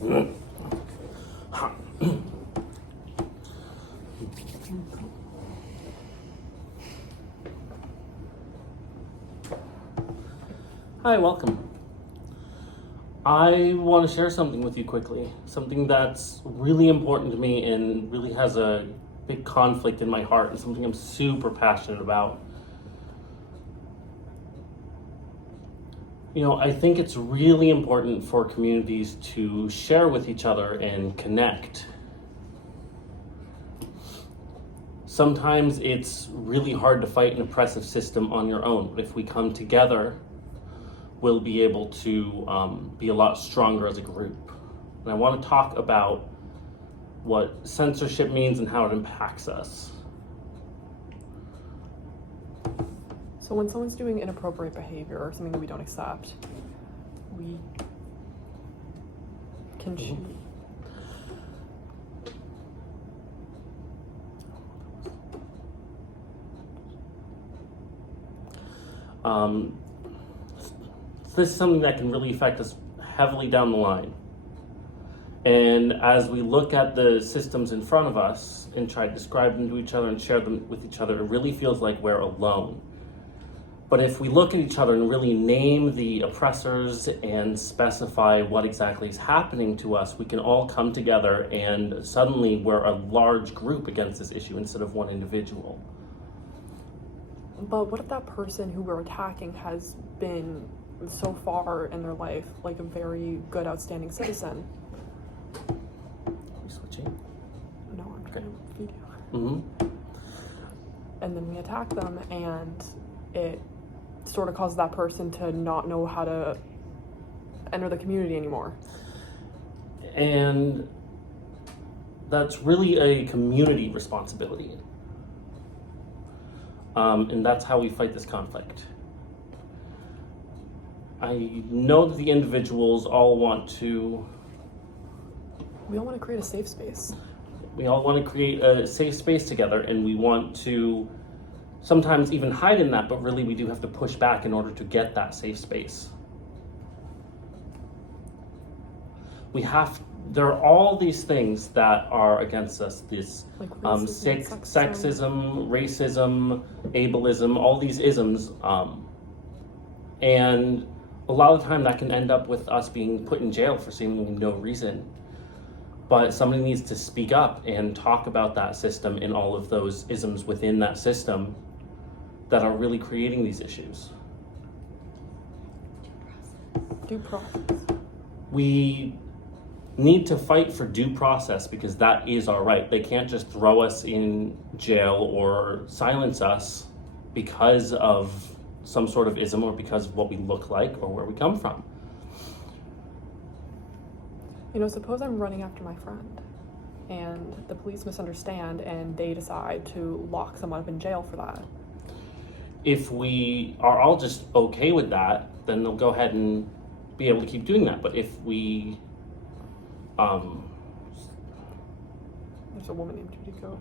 Hi, welcome. I want to share something with you quickly, something that's really important to me and really has a big conflict in my heart and something I'm super passionate about. You know, I think it's really important for communities to share with each other and connect. Sometimes it's really hard to fight an oppressive system on your own, but if we come together, we'll be able to be a lot stronger as a group. And I want to talk about what censorship means and how it impacts us. So when someone's doing inappropriate behavior or something that we don't accept, we can choose. This is something that can really affect us heavily down the line. And as we look at the systems in front of us and try to describe them to each other and share them with each other, it really feels like we're alone. But if we look at each other and really name the oppressors and specify what exactly is happening to us, we can all come together and suddenly we're a large group against this issue instead of one individual. But what if that person who we're attacking has been so far in their life like a very good, outstanding citizen? Are we switching? No, I'm trying to feed you. Mm-hmm. And then we attack them, and it sort of causes that person to not know how to enter the community anymore. And that's really a community responsibility. And that's how we fight this conflict. I know that the individuals all want to... We all want to create a safe space. We all want to create a safe space together, and we want to sometimes even hide in that, but really we do have to push back in order to get that safe space. There are all these things that are against us, this like racism, sexism, racism, ableism, all these isms. And a lot of the time that can end up with us being put in jail for seemingly no reason. But somebody needs to speak up and talk about that system and all of those isms within that system that are really creating these issues. Due process. We need to fight for due process because that is our right. They can't just throw us in jail or silence us because of some sort of ism or because of what we look like or where we come from. You know, suppose I'm running after my friend and the police misunderstand and they decide to lock someone up in jail for that. If we are all just okay with that, then they'll go ahead and be able to keep doing that. But if we There's a woman named Judy Goff.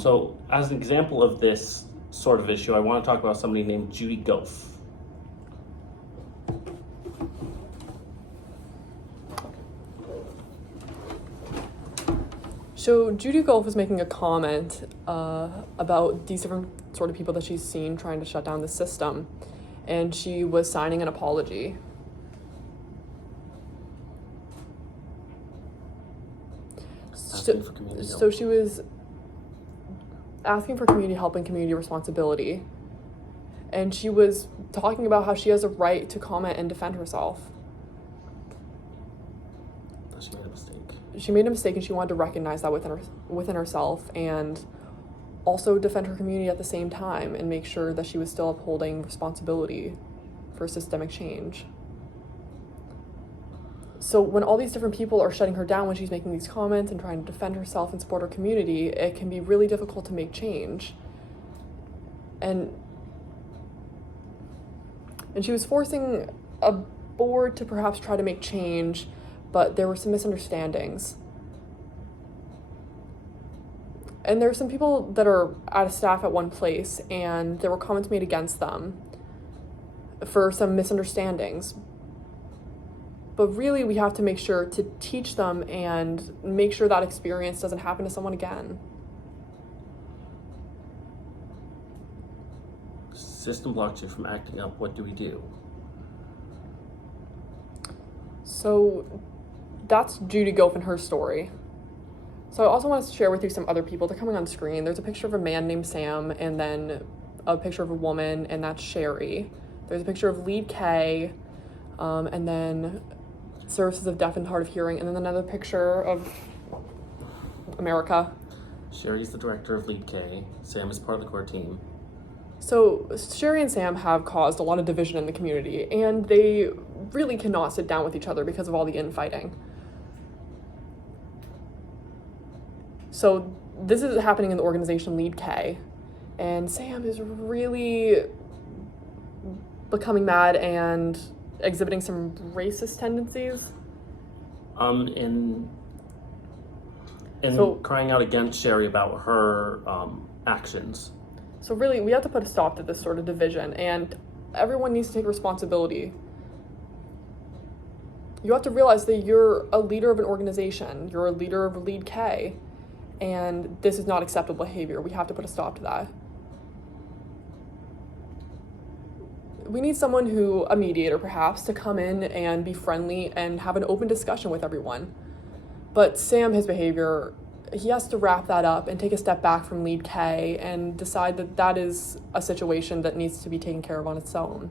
So as an example of this sort of issue, I want to talk about somebody named Judy Goff. So Judy Goff was making a comment about these different sort of people that she's seen trying to shut down the system, and she was signing an apology. So she was asking for community help and community responsibility, and she was talking about how she has a right to comment and defend herself. She made a mistake. She made a mistake, and she wanted to recognize that within herself and also defend her community at the same time and make sure that she was still upholding responsibility for systemic change. So when all these different people are shutting her down when she's making these comments and trying to defend herself and support her community, it can be really difficult to make change. And she was forcing a board to perhaps try to make change, but there were some misunderstandings. And there are some people that are out of staff at one place, and there were comments made against them for some misunderstandings. But really, we have to make sure to teach them and make sure that experience doesn't happen to someone again. System blocks you from acting up. What do we do? So that's Judy Goff and her story. So I also want to share with you some other people. They're coming on screen. There's a picture of a man named Sam, and then a picture of a woman, and that's Sherry. There's a picture of Lead K, and then Services of Deaf and Hard of Hearing, and then another picture of America. Sherry's the director of Lead K. Sam is part of the core team. So Sherry and Sam have caused a lot of division in the community, and they really cannot sit down with each other because of all the infighting. So this is happening in the organization Lead K, and Sam is really becoming mad and exhibiting some racist tendencies. And So- crying out against Sherry about her actions. So really, we have to put a stop to this sort of division, and everyone needs to take responsibility. You have to realize that you're a leader of an organization, you're a leader of Lead K, and this is not acceptable behavior. We have to put a stop to that. We need someone a mediator perhaps, to come in and be friendly and have an open discussion with everyone. But Sam, his behavior, he has to wrap that up and take a step back from Lead K and decide that that is a situation that needs to be taken care of on its own.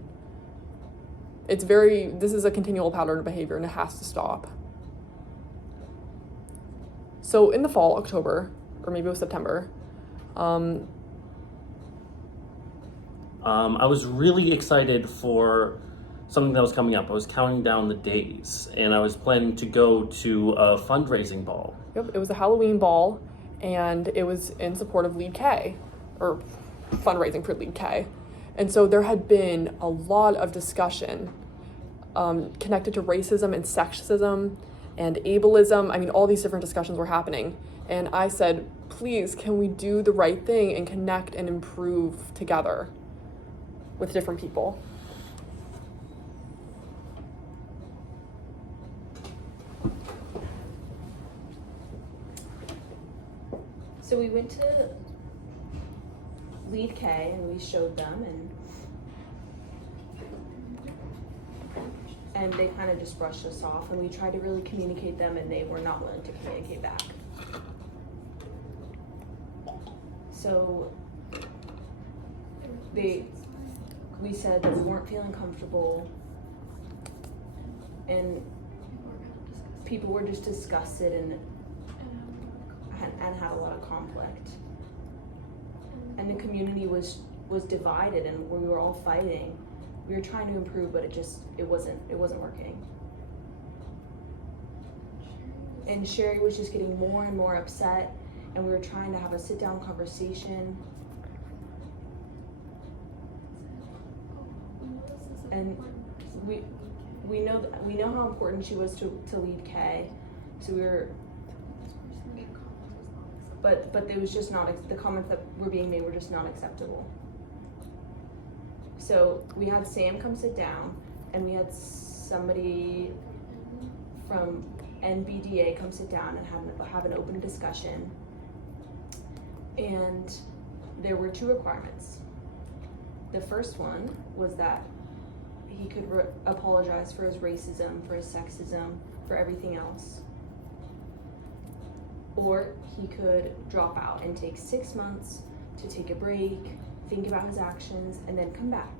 This is a continual pattern of behavior, and it has to stop. So in the fall, October, or maybe it was September, I was really excited for something that was coming up. I was counting down the days, and I was planning to go to a fundraising ball. Yep, it was a Halloween ball, and it was in support of Lead K, or fundraising for Lead K. And so there had been a lot of discussion connected to racism and sexism and ableism. I mean, all these different discussions were happening. And I said, please, can we do the right thing and connect and improve together with different people? So we went to Lead K and we showed them, and they kind of just brushed us off, and we tried to really communicate them, and they were not willing to communicate back. So we said that we weren't feeling comfortable, and people were just disgusted and had a lot of conflict, and the community was divided, and we were all fighting. We were trying to improve, but it wasn't working. And Sherry was just getting more and more upset, and we were trying to have a sit-down conversation. And we know how important she was to Lead K, so we were. But it was just not, the comments that were being made were just not acceptable. So we had Sam come sit down, and we had somebody from NBDA come sit down and have an open discussion. And there were two requirements. The first one was that he could apologize for his racism, for his sexism, for everything else. Or he could drop out and take 6 months to take a break, think about his actions, and then come back.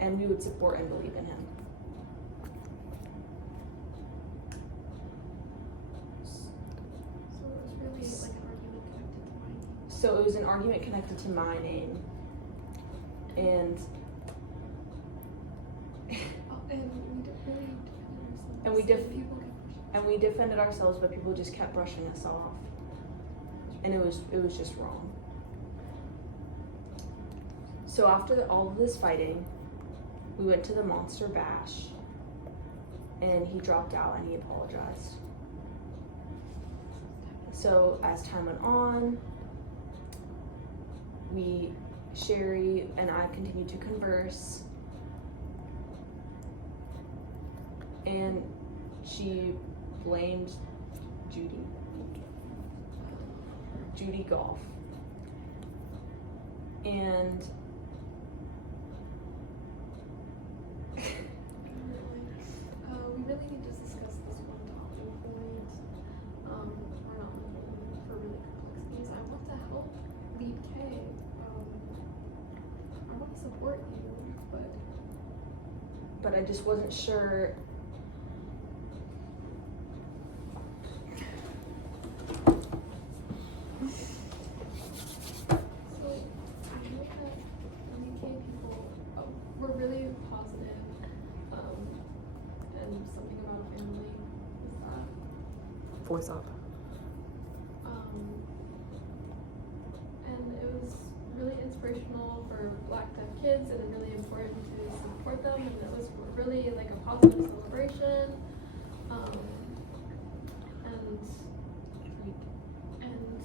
And we would support and believe in him. So it was an argument connected to my name. And we defended ourselves, but people just kept brushing us off, and it was just wrong. So after all of this fighting, we went to the Monster Bash, and he dropped out and he apologized. So as time went on, Sherry and I continued to converse, and she blamed Judy Golf. And we really need to discuss this one talking point. We're not looking for really complexities. I want to help lead K. I want to support you, but I just wasn't sure. So I know that lead K people were really positive. And something about a family is that. Voice up. And it was really inspirational for Black deaf kids, and really important to support them, and it was really like a positive celebration.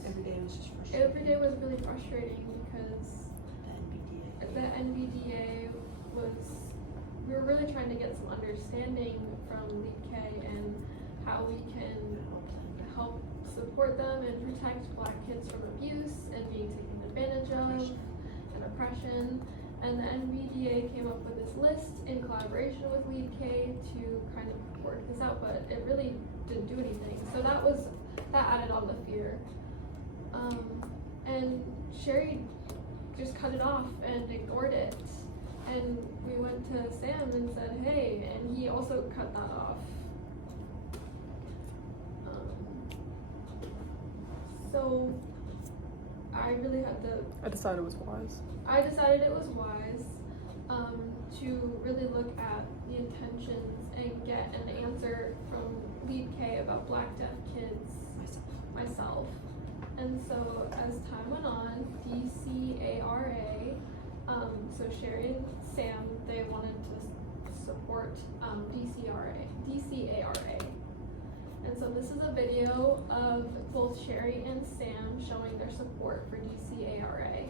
Every day was just frustrating. Every day was really frustrating because the NVDA was, we were really trying to get some understanding from Lead K and how we can help support them and protect Black kids from abuse and being taken advantage of and oppression. And the NVDA came up with this list in collaboration with Lead K to kind of work this out, but it really didn't do anything. So that added on the fear. And Sherry just cut it off and ignored it. And we went to Sam and said, hey, and he also cut that off. So I really had to. I decided it was wise. I decided it was wise to really look at the intentions and get an answer from Lead K about Black deaf kids myself. And so as time went on, DCARA, so Sherry and Sam, they wanted to support DCARA. And so this is a video of both Sherry and Sam showing their support for DCARA.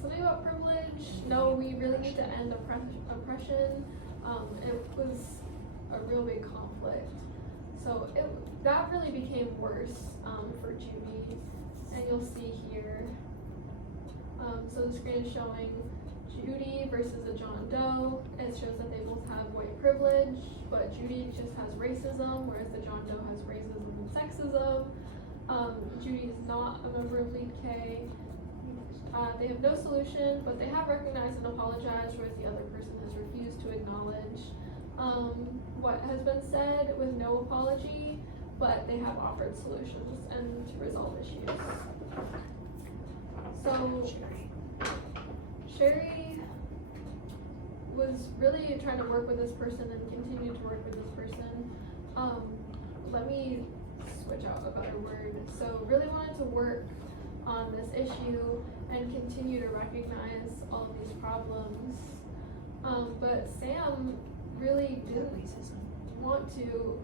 Something about privilege. No, we really need to end oppression. It was a real big conflict. So that really became worse for Judy, and you'll see here. So the screen is showing Judy versus a John Doe. It shows that they both have white privilege, but Judy just has racism, whereas the John Doe has racism and sexism. Judy is not a member of Lead K. They have no solution, but they have recognized and apologized, whereas the other person has refused to acknowledge what has been said with no apology, but they have offered solutions and to resolve issues. So Sherry was really trying to work with this person and continue to work with this person. Let me switch out a better word. So really wanted to work on this issue and continue to recognize all of these problems. But Sam really didn't want to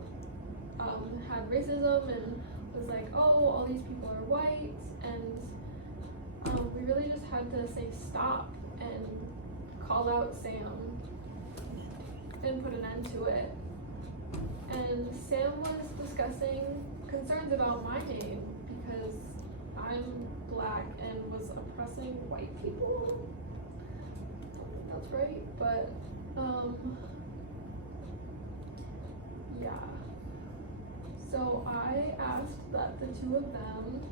have racism and was like, oh, all these people are white, and we really just had to say stop and call out Sam and put an end to it. And Sam was discussing concerns about my name because I'm Black and was oppressing white people. I don't think that's right, but yeah. So I asked that the two of them,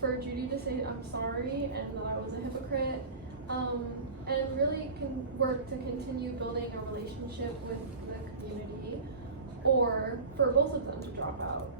for Judy to say I'm sorry and that I was a hypocrite, and really can work to continue building a relationship with the community, or for both of them to drop out.